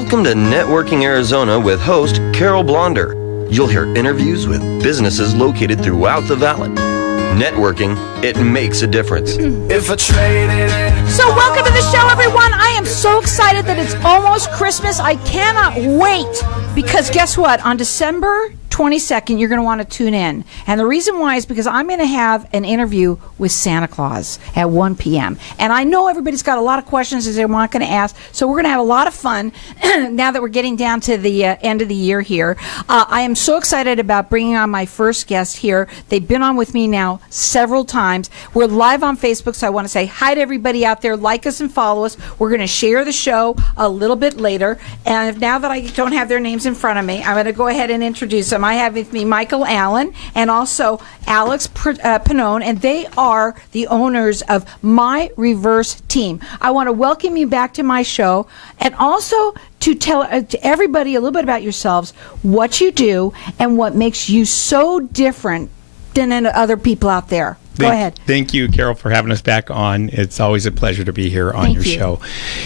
Welcome to Networking Arizona with host Carol Blonder. You'll hear interviews with businesses located throughout the valley. Networking, it makes a difference. So welcome to the show, everyone. I am so excited that it's almost Christmas. I cannot wait because guess what? On December 22nd, you're going to want to tune in. And the reason why is because I'm going to have an interview with Santa Claus at 1 p.m. And I know everybody's got a lot of questions that they're not going to ask, so we're going to have a lot of fun now that we're getting down to the end of the year here. I am so excited about bringing on my first guest here. They've been on with me now several times. We're live on Facebook, so I want to say hi to everybody out there. Like us and follow us. We're going to share the show a little bit later. And now that I don't have their names in front of me, I'm going to go ahead and introduce them. I have with me Michael Allen and also Alex Pannone, and they are the owners of My Reverse Team. I want to welcome you back to my show and also to tell to everybody a little bit about yourselves, what you do, and what makes you so different than other people out there. Go ahead. Thank you, Carol, for having us back on. It's always a pleasure to be here on your show.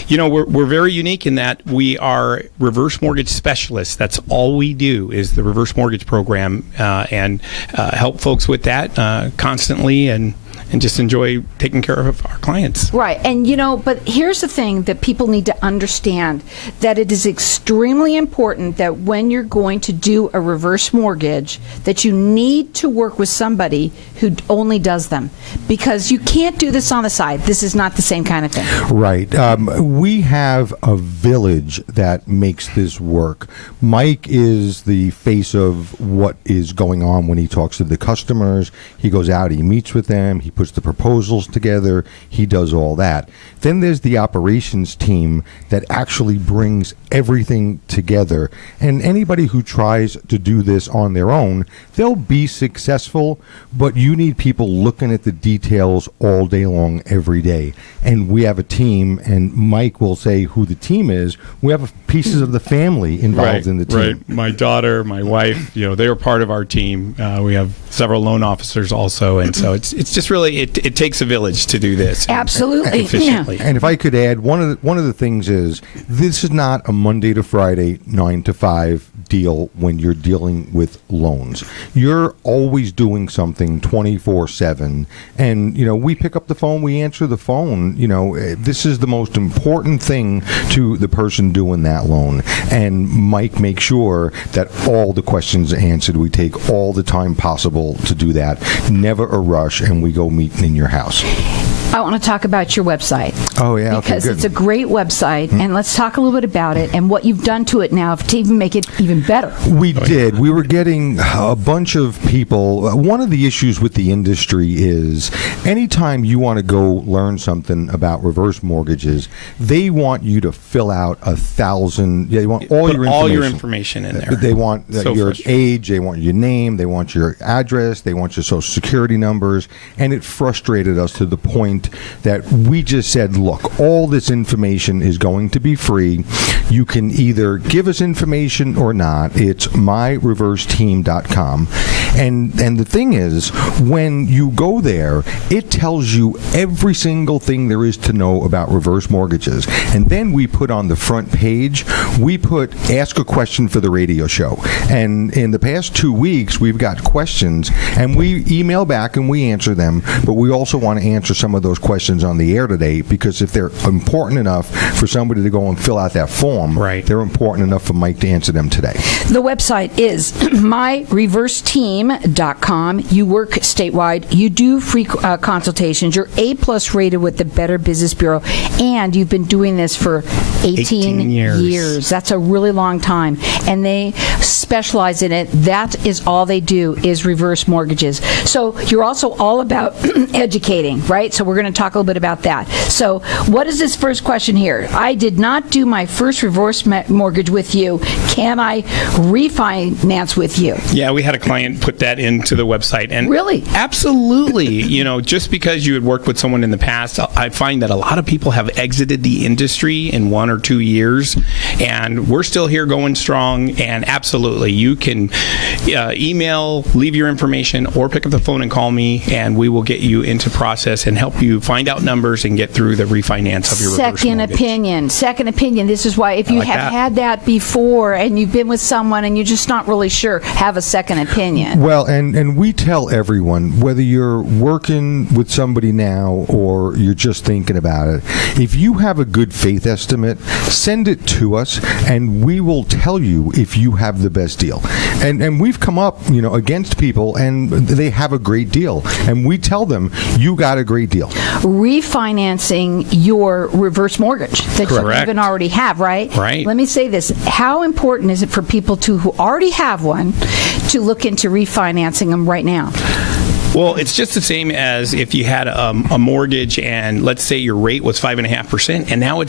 You know, we're very unique in that we are reverse mortgage specialists. That's all we do is the reverse mortgage program and help folks with that constantly and just enjoy taking care of our clients. Right. And, you know, but here's the thing that people need to understand, that it is extremely important that when you're going to do a reverse mortgage, that you need to work with somebody who only does them, because you can't do this on the side. This is not the same kind of thing. Right. We have a village that makes this work. Mike is the face of what is going on when he talks to the customers. He goes out, he meets with them, he puts the proposals together, he does all that. Then there's the operations team that actually brings everything together. And anybody who tries to do this on their own, they'll be successful, but you need people looking at the details all day long, every day. And we have a team, and Mike will say who the team is. We have pieces of the family involved in the team. Right. My daughter, my wife, you know, they are part of our team. We have several loan officers also, and so it's just really it takes a village to do this. Absolutely. Efficiently. And if I could add, one of the things is, this is not a Monday to Friday 9 to 5 deal when you're dealing with loans. You're always doing something 24/7, and you know, we pick up the phone, we answer the phone. You know, this is the most important thing to the person doing that loan, and Mike makes sure that all the questions are answered. We take all the time possible to do that, never a rush, and we go meet in your house. I want to talk about your website. Oh, yeah. Because okay, it's a great website, and let's talk a little bit about it and what you've done to it now to even make it even better. We did. We were getting a bunch of people. One of the issues with the industry is anytime you want to go learn something about reverse mortgages, they want you to fill out 1,000. They want all your information in there. They want your age, they want your name, they want your address, they want your social security numbers, and it frustrated us to the point that we just said, look, all this information is going to be free. You can either give us information or not. It's myreverseteam.com. And the thing is, when you go there, it tells you every single thing there is to know about reverse mortgages. And then we put on the front page, we put ask a question for the radio show. And in the past 2 weeks, we've got questions, and we email back and we answer them, but we also want to answer some of those questions on the air today, because if they're important enough for somebody to go and fill out that form, right, they're important enough for Mike to answer them today. The website is myreverseteam.com. You work statewide. You do free consultations. You're A+ rated with the Better Business Bureau, and you've been doing this for 18 years. That's a really long time, and they specialize in it. That is all they do, is reverse mortgages. So you're also all about educating, right? So we're going to talk a little bit about that. So what is this first question here? I did not do my first reverse mortgage with you. Can I refinance with you? Yeah, we had a client put that into the website. And really? Absolutely. You know, just because you had worked with someone in the past, I find that a lot of people have exited the industry in 1 or 2 years, and we're still here going strong. And absolutely, you can email, leave your information, or pick up the phone and call me, and we will get you into process and help you find out numbers and get through the refinance of your reverse mortgage. Second opinion. This is why if you have had that before and you've been with someone and you're just not really sure, have a second opinion. Well, and we tell everyone, whether you're working with somebody now or you're just thinking about it, if you have a good faith estimate, send it to us and we will tell you if you have the best deal. And we've come up, against people and they have a great deal. And we tell them, you got a great deal. Refinancing your reverse mortgage that you even already have, right? Right. Let me say this. How important is it for people who already have one to look into refinancing them right now? Well, it's just the same as if you had a mortgage and let's say your rate was 5.5% and now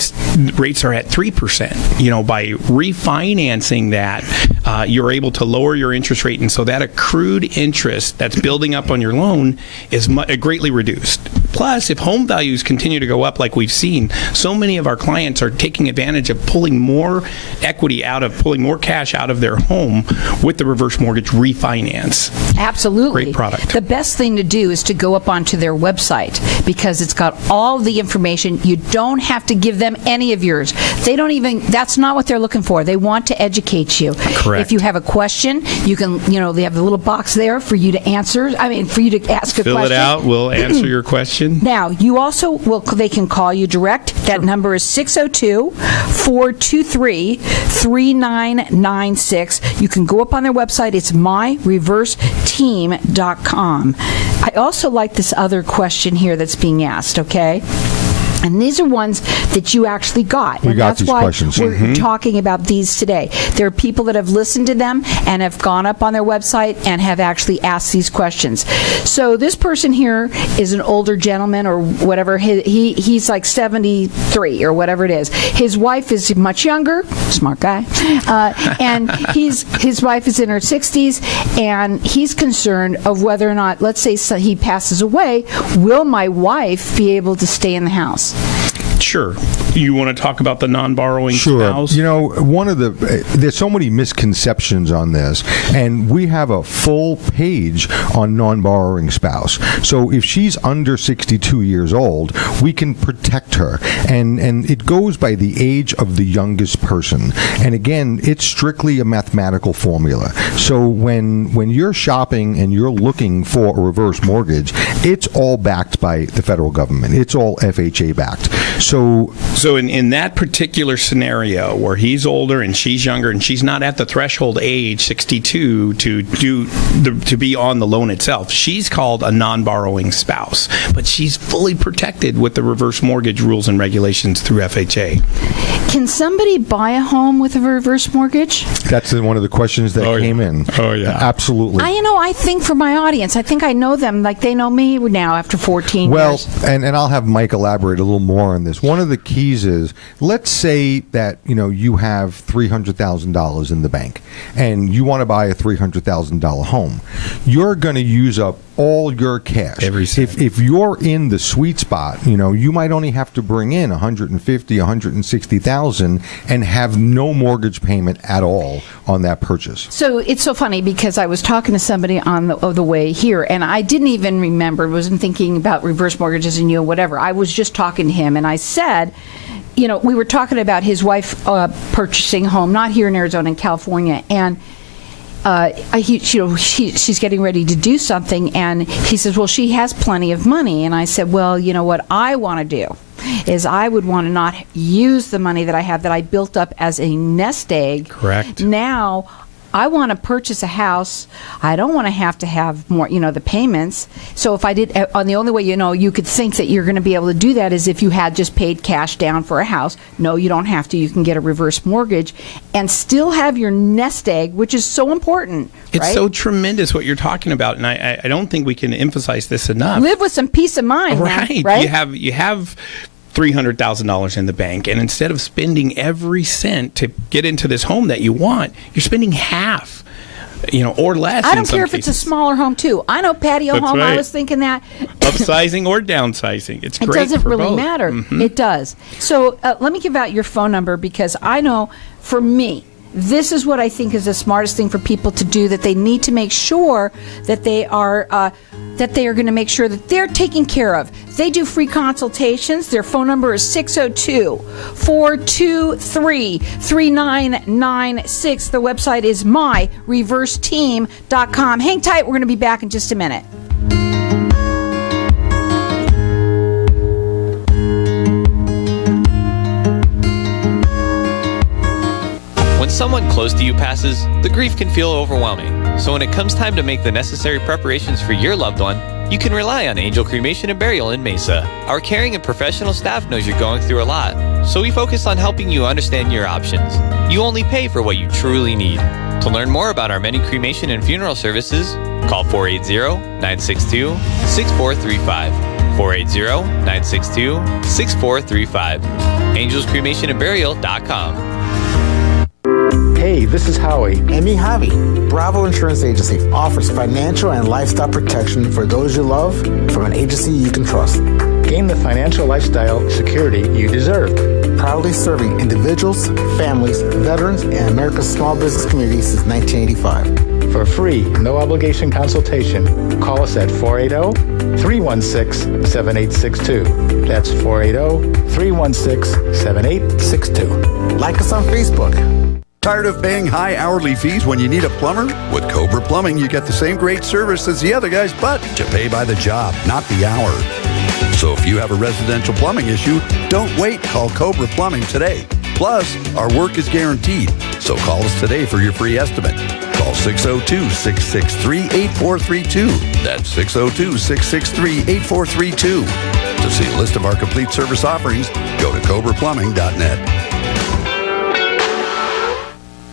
rates are at 3%. By refinancing that, you're able to lower your interest rate, and so that accrued interest that's building up on your loan is greatly reduced. Plus, if home values continue to go up like we've seen, so many of our clients are taking advantage of pulling more pulling more cash out of their home with the reverse mortgage refinance. Absolutely. Great product. The best thing to do is to go up onto their website because it's got all the information. You don't have to give them any of yours. That's not what they're looking for. They want to educate you. Correct. If you have a question, you can, they have the little box there for you to answer. For you to ask a question. Fill it out. We'll answer your question. Now, you also they can call you direct. That number is 602-423-3996. You can go up on their website. It's myreverseteam.com. I also like this other question here that's being asked, okay? And these are ones that you actually got. We and got that's these why questions. We're talking about these today. There are people that have listened to them and have gone up on their website and have actually asked these questions. So this person here is an older gentleman or whatever. He's like 73 or whatever it is. His wife is much younger, smart guy, and his wife is in her 60s, and he's concerned of whether or not, let's say he passes away, will my wife be able to stay in the house? Sure. You want to talk about the non-borrowing spouse? There's so many misconceptions on this, and we have a full page on non-borrowing spouse. So if she's under 62 years old, we can protect her, and it goes by the age of the youngest person. And again, it's strictly a mathematical formula. So when you're shopping and you're looking for a reverse mortgage, it's all backed by the federal government. It's all FHA backed. So in that particular scenario where he's older and she's younger and she's not at the threshold age 62 to be on the loan itself, she's called a non-borrowing spouse, but she's fully protected with the reverse mortgage rules and regulations through FHA. Can somebody buy a home with a reverse mortgage? That's one of the questions that came in. Oh, yeah. Absolutely. I think for my audience, I think I know them like they know me now after 14 years. Well, and I'll have Mike elaborate a little more on this. One of the keys is, let's say that you have $300,000 in the bank and you want to buy a $300,000 home. You're going to use up all your cash. Every cent. If you're in the sweet spot, you might only have to bring in $150,000, $160,000 and have no mortgage payment at all on that purchase. So it's so funny because I was talking to somebody on the way here, and I didn't even remember, wasn't thinking about reverse mortgages and whatever. I was just talking to him, and I said, we were talking about his wife purchasing a home, not here in Arizona, in California, and she's getting ready to do something, and he says, well, she has plenty of money. And I said, well, what I want to do is I would want to not use the money that I have that I built up as a nest egg. Correct. Now I want to purchase a house. I don't want to have more, the payments. So if I did, the only way, you could think that you're going to be able to do that is if you had just paid cash down for a house. No, you don't have to. You can get a reverse mortgage and still have your nest egg, which is so important. It's right? so tremendous what you're talking about, and I don't think we can emphasize this enough. Live with some peace of mind. Right. Man, right? You have $300,000 in the bank, and instead of spending every cent to get into this home that you want, you're spending half. or less. I in don't some care if it's a cases. smaller home too. I know patio That's home. I right. was thinking that. Upsizing or downsizing. It's It great doesn't for really both. matter. Mhm. It does. So let me give out your phone number, because I know for me, this is what I think is the smartest thing for people to do, that they need to make sure that they are going to make sure that they're taken care of. They do free consultations. Their phone number is 602-423-3996. The website is myreverseteam.com. Hang tight. We're going to be back in just a minute. When someone close to you passes, the grief can feel overwhelming. So when it comes time to make the necessary preparations for your loved one, you can rely on Angel Cremation and Burial in Mesa. Our caring and professional staff knows you're going through a lot, so we focus on helping you understand your options. You only pay for what you truly need. To learn more about our many cremation and funeral services, call 480-962-6435. 480-962-6435. AngelsCremationandBurial.com. Hey, this is Howie. And me, Javi. Bravo Insurance Agency offers financial and lifestyle protection for those you love from an agency you can trust. Gain the financial lifestyle security you deserve. Proudly serving individuals, families, veterans, and America's small business community since 1985. For a free, no-obligation consultation, call us at 480-316-7862. That's 480-316-7862. Like us on Facebook. Tired of paying high hourly fees when you need a plumber? With Cobra Plumbing, you get the same great service as the other guys, but you pay by the job, not the hour. So if you have a residential plumbing issue, don't wait. Call Cobra Plumbing today. Plus, our work is guaranteed. So call us today for your free estimate. Call 602-663-8432. That's 602-663-8432. To see a list of our complete service offerings, go to cobraplumbing.net.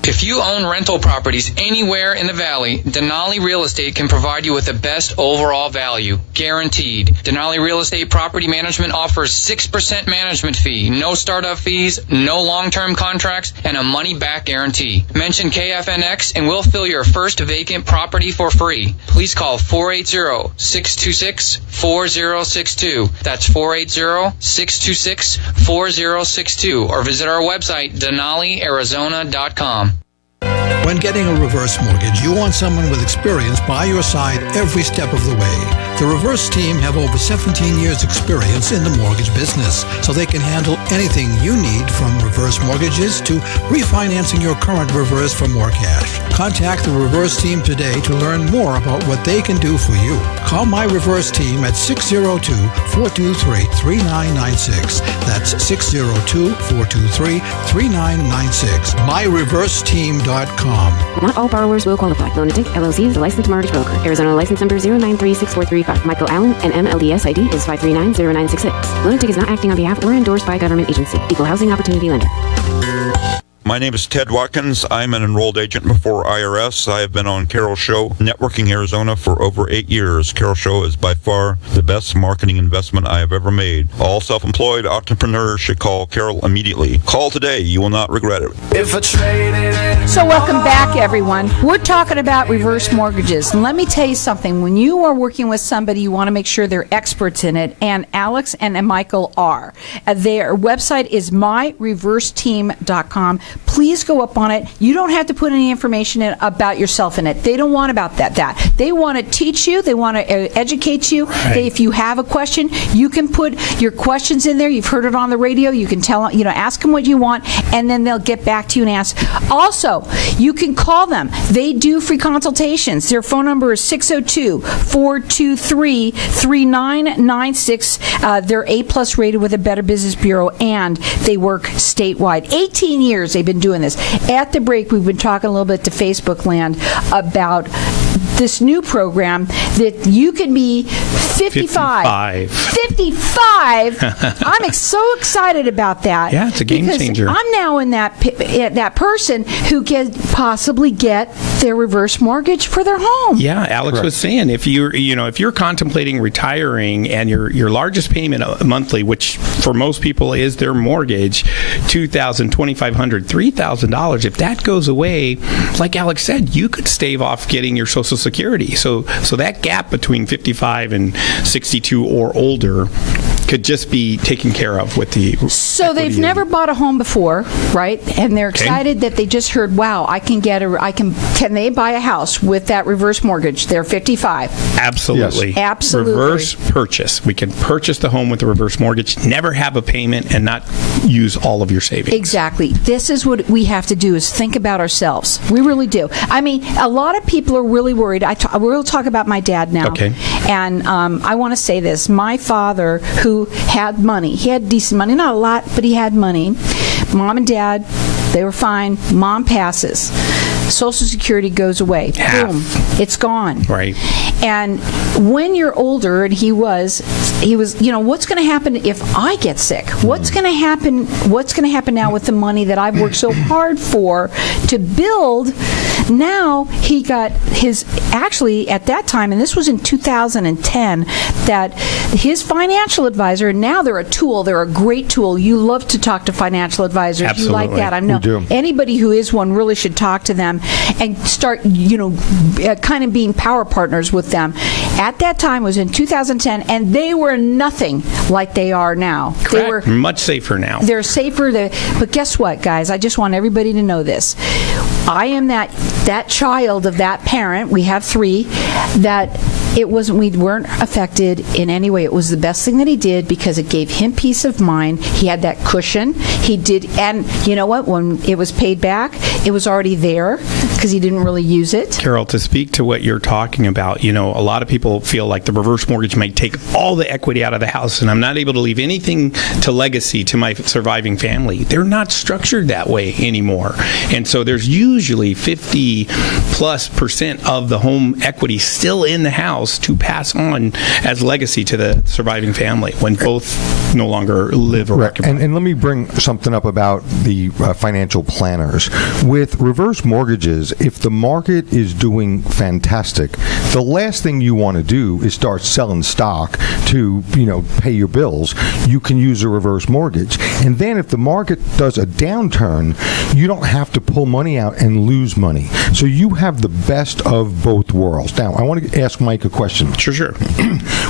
If you own rental properties anywhere in the Valley, Denali Real Estate can provide you with the best overall value, guaranteed. Denali Real Estate Property Management offers 6% management fee, no startup fees, no long-term contracts, and a money-back guarantee. Mention KFNX and we'll fill your first vacant property for free. Please call 480-626-4062. That's 480-626-4062, or visit our website, DenaliArizona.com. When getting a reverse mortgage, you want someone with experience by your side every step of the way. The Reverse Team have over 17 years' experience in the mortgage business, so they can handle anything you need, from reverse mortgages to refinancing your current reverse for more cash. Contact the Reverse Team today to learn more about what they can do for you. Call my Reverse Team at 602-423-3996. That's 602-423-3996. MyReverseTeam.com. Not all borrowers will qualify. Lunatic LLC is a licensed mortgage broker. Arizona license number 0936435. Michael Allen and MLDS ID is 5390966. Lunatic is not acting on behalf or endorsed by a government agency. Equal housing opportunity lender. My name is Ted Watkins. I'm an enrolled agent before IRS. I have been on Carol's show, Networking Arizona, for over 8 years. Carol's show is by far the best marketing investment I have ever made. All self-employed entrepreneurs should call Carol immediately. Call today. You will not regret it. So welcome back, everyone. We're talking about reverse mortgages. And let me tell you something. When you are working with somebody, you want to make sure they're experts in it. And Alex and Michael are. Their website is myreverseteam.com. Please go up on it. You don't have to put any information in about yourself in it. They don't want about that. They want to teach you. They want to educate you. Right. If you have a question, you can put your questions in there. You've heard it on the radio. You can tell, ask them what you want, and then they'll get back to you and ask. Also, you can call them. They do free consultations. Their phone number is 602-423-3996. They're A+ rated with a Better Business Bureau, and they work statewide. 18 years they've been doing this. At the break, we've been talking a little bit to Facebook land about this new program that you can be 55. 55. I'm so excited about that. Yeah, it's a game changer. I'm now in that person who can possibly get their reverse mortgage for their home. Yeah, Alex was saying if you're contemplating retiring and your largest payment monthly, which for most people is their mortgage, $2,000, $2,500, $3,000, if that goes away, like Alex said, you could stave off getting your Social Security. So that gap between 55 and 62 or older could just be taken care of with the. So they've never bought a home before, right? And they're excited that they just heard, wow, can they buy a house with that reverse mortgage? They're 55. Absolutely. Yes. Absolutely. Reverse purchase. We can purchase the home with the reverse mortgage, never have a payment, and not use all of your savings. Exactly. This is what we have to do, is think about ourselves. We really do. I mean, a lot of people are really worried. We'll talk about my dad now. Okay. And I want to say this. My father, who had money, he had decent money, not a lot, but he had money. Mom and Dad, they were fine. Mom passes. Social Security goes away. Half. Boom. It's gone. Right. And when you're older, and he was, what's going to happen if I get sick? What's going to happen? What's going to happen now with the money that I've worked so hard for to build? Now he got actually at that time, and this was in 2010, that his financial advisor, and now they're a tool, they're a great tool. You love to talk to financial advisors. Absolutely. You like that. I know anybody who is one really should talk to them and start, kind of being power partners with them. At that time was in 2010, and they were nothing like they are now. Correct. They were much safer now. They're safer. But guess what, guys? I just want everybody to know this. I am that child of that parent. We have 3 that we weren't affected in any way. It was the best thing that he did because it gave him peace of mind. He had that cushion. He did, and you know what? When it was paid back, it was already there because he didn't really use it. Carol, to speak to what you're talking about, a lot of people feel like the reverse mortgage might take all the equity out of the house and I'm not able to leave anything to legacy to my surviving family. They're not structured that way anymore. And so there's usually 50+% of the home equity still in the house to pass on as legacy to the surviving family when both no longer live or occupy. And let me bring something up about the financial planners. With reverse mortgages, if the market is doing fantastic, the last thing you want to do is start selling stock to, pay your bills. You can use a reverse mortgage. And then if the market does a downturn, you don't have to pull money out and lose money. So you have the best of both worlds. Now, I want to ask Mike a question. Sure.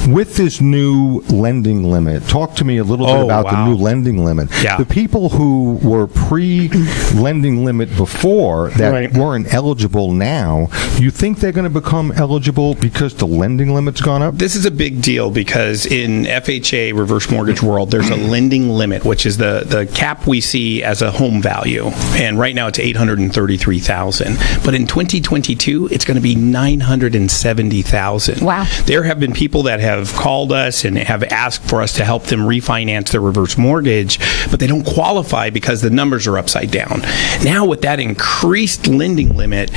With this new lending limit, talk to me a little bit about the new lending limit. Yeah. The people who were pre-lending limit before that weren't eligible now, you think they're going to become eligible because the lending limit's gone up? This is a big deal because in FHA reverse mortgage world, there's a lending limit, which is the cap we see as a home value. And right now it's $833,000. But in 2022, it's going to be $970,000. Wow. There have been people that have called us and have asked for us to help them refinance their reverse mortgage, but they don't qualify because the numbers are upside down. Now with that increased lending limit,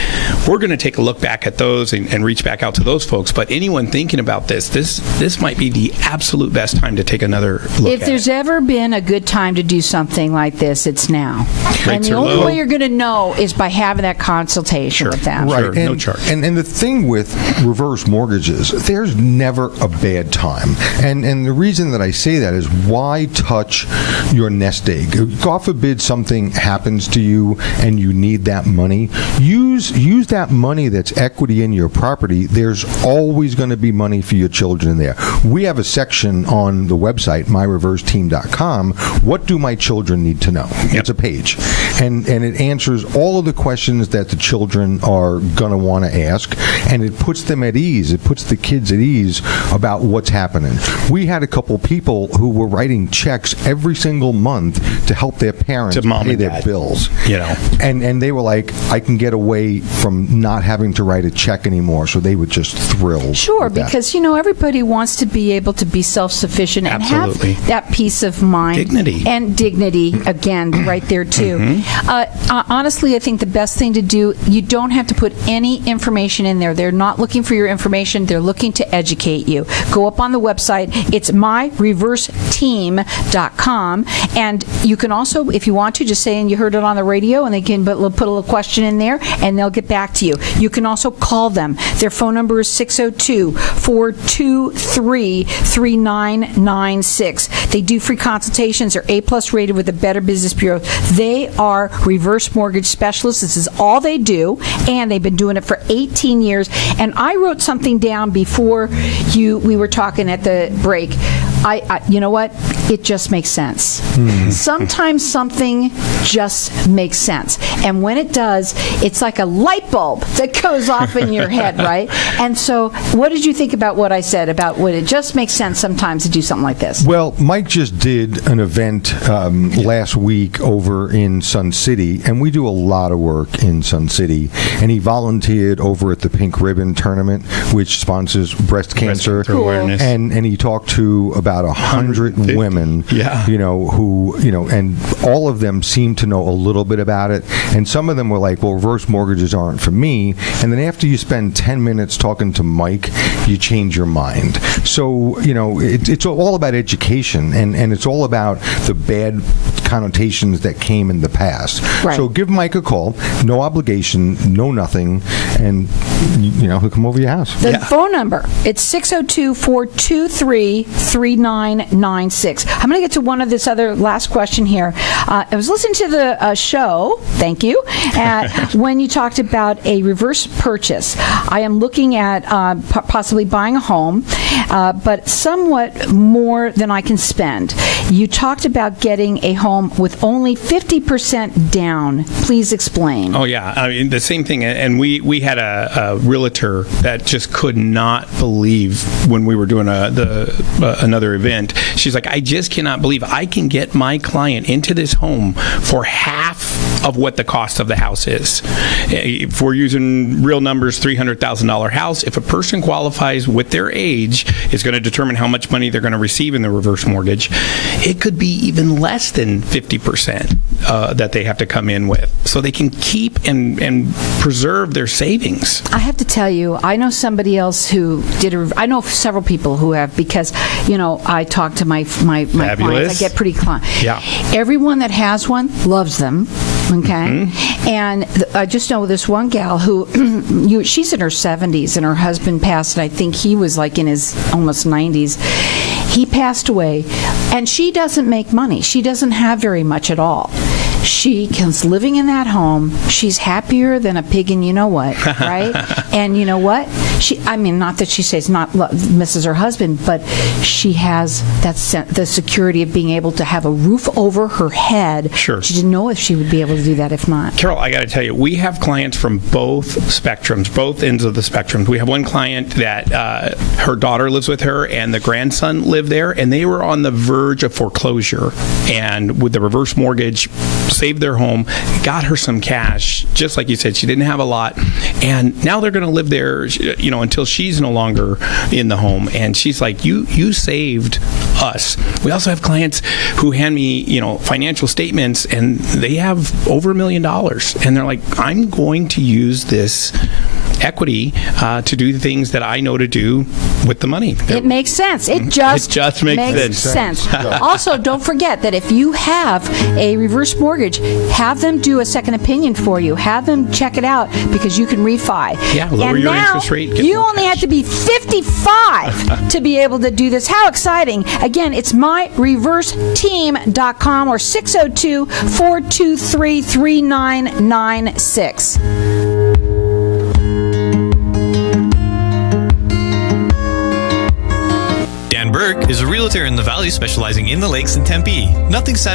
we're going to take a look back at those and reach back out to those folks. But anyone thinking about this might be the absolute best time to take another look If there's ever been a good time to do something like this, it's now. And the only way you're going to know is by having that consultation with them. Right. Sure, no charge. And the thing with reverse mortgages, there's never a bad time. And the reason that I say that is, why touch your nest egg? God forbid something happens to you and you need that money. Use that money that's equity in your property. There's always going to be money for your children in there. We have a section on the website, myreverseteam.com. What do my children need to know? Yep. It's a page. And it answers all of the questions that the children are going to want to ask, and it puts them at ease. It puts the kids at ease about what's happening. We had a couple people who were writing checks every single month to help their parents to mom pay and their dad. bills. You know. And they were like, I can get away from not having to write a check anymore, so they were just thrilled. Sure, with that. because everybody wants to be able to be self-sufficient and Absolutely. have that peace of mind, dignity again, right there too. Honestly, I think the best thing to do, you don't have to put any information in there. They're not looking for your information. They're looking to educate you. Go up on the website. It's myreverseteam.com, and you can also, if you want to, just say, and you heard it on the radio, and they can put a little question in there, and they'll get back to you. You can also call them. Their phone number is 602-423-3996. They do free consultations. They're A+ rated with the Better Business Bureau. They are reverse mortgage specialists. This is all they do, and they've been doing it for 18 years. And I wrote something down before we were talking at the break. You know what? It just makes sense. Sometimes something just makes sense. And when it does, it's like a light bulb that goes off in your head, right? And so what did you think about what I said about when it just makes sense sometimes to do something like this? Well, Mike just did an event last week over in Sun City, and we do a lot of work in Sun City. And he volunteered over at the Pink Ribbon Tournament, which sponsors breast cancer awareness. And he talked to about 100 women, who, and all of them seemed to know a little bit about it. And some of them were like, well, reverse mortgages aren't for me. And then after you spend 10 minutes talking to Mike, you change your mind. So, it's all about education, and it's all about the bad connotations that came in the past. Right. So give Mike a call, no obligation, no nothing, and, he'll come over your house. The phone number, it's 602-423-3996. I'm going to get to one of this other last question here. I was listening to the show, thank you, when you talked about a reverse purchase. I am looking at possibly buying a home, but somewhat more than I can spend. You talked about getting a home with only 50% down. Please explain. Oh, yeah. I mean, the same thing. And we had a realtor that just could not believe when we were doing another event. She's like, I just cannot believe I can get my client into this home for half of what the cost of the house is. If we're using real numbers, $300,000 house, if a person qualifies with their age, it's going to determine how much money they're going to receive in the reverse mortgage. It could be even less than 50% that they have to come in with, so they can keep and preserve their savings. I have to tell you, I know somebody else who I know several people who have, because I talk to my clients. I get pretty clients. Yeah. Everyone that has one loves them. Okay. And I just know this one gal who she's in her 70s, and her husband passed, and I think he was like in his almost 90s. He passed away, and she doesn't make money. She doesn't have very much at all. She is living in that home. She's happier than a pig in you know what, right? And you know what? Not that she says misses her husband, but she has the security of being able to have a roof over her head. Sure. She didn't know if she would be able to do that if not. Carol, I got to tell you, we have clients from both spectrums, both ends of the spectrum. We have one client that her daughter lives with her, and the grandson lived there, and they were on the verge of foreclosure. And with the reverse mortgage, saved their home, got her some cash, just like you said. She didn't have a lot, and now they're going to live there, until she's no longer in the home. And she's like, you saved us. We also have clients who hand me, financial statements, and they have over $1 million, and they're like, I'm going to use this equity to do the things that I know to do with the money. It makes sense. It just makes sense. Also, don't forget that if you have a reverse mortgage, have them do a second opinion for you. Have them check it out, because you can refi. Yeah, lower your interest rate. You only have to be 55 to be able to do this. How exciting. Again, it's myreverseteam.com or 602-423-3996. Dan Burke is a realtor in the Valley specializing in the lakes in Tempe. Nothing satisfies